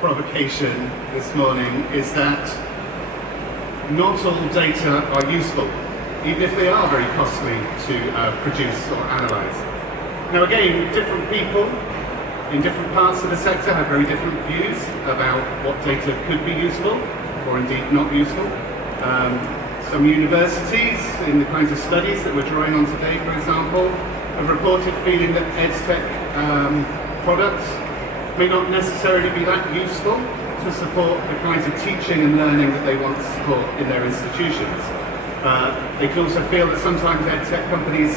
provocation this morning is that not all data are useful, even if they are very costly to produce or analyse. Now again, different people in different parts of the sector have very different views about what data could be useful or indeed not useful. Some universities, in the kinds of studies that we're drawing on today, for example, have reported feeling that EdTech products may not necessarily be that useful to support the kinds of teaching and learning that they want to support in their institutions. They can also feel that sometimes EdTech companies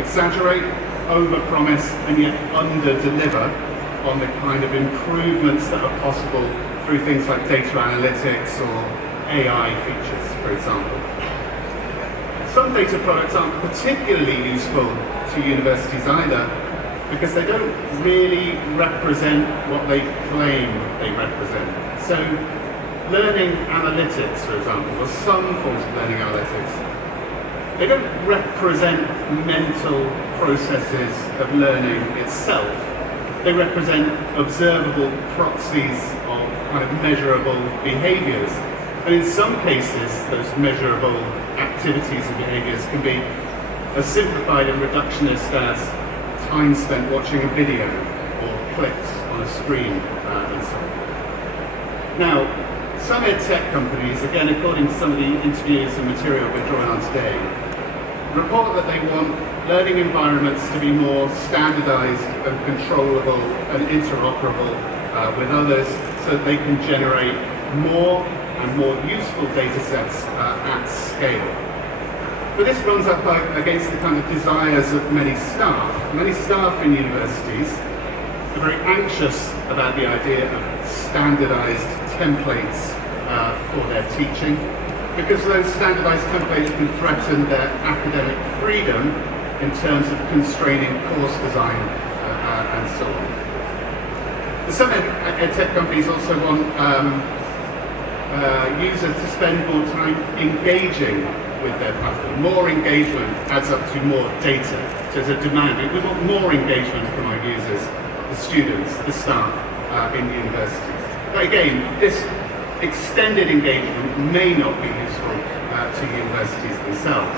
exaggerate, overpromise, and yet under-deliver on the kind of improvements that are possible through things like data analytics or AI features, for example. Some data products aren't particularly useful to universities either, because they don't really represent what they claim they represent. So, learning analytics, for example, or some forms of learning analytics, they don't represent mental processes of learning itself. They represent observable proxies of kind of measurable behaviours. And in some cases, those measurable activities and behaviours can be as simplified and reductionist as time spent watching a video or clicks on a screen and so on. Now, some EdTech companies, again according to some of the interviews and material we're drawing on today, report that they want learning environments to be more standardised and controllable and interoperable with others, so that they can generate more and more useful data sets at scale. But this runs up against the kind of desires of many staff. Many staff in universities are very anxious about the idea of standardised templates for their teaching, because those standardised templates can threaten their academic freedom in terms of constraining course design and so on. Some EdTech companies also want users to spend more time engaging with their platform. More engagement adds up to more data. So there's a demand. We want more engagement from our users, the students, the staff in universities. But again, this extended engagement may not be useful to universities themselves.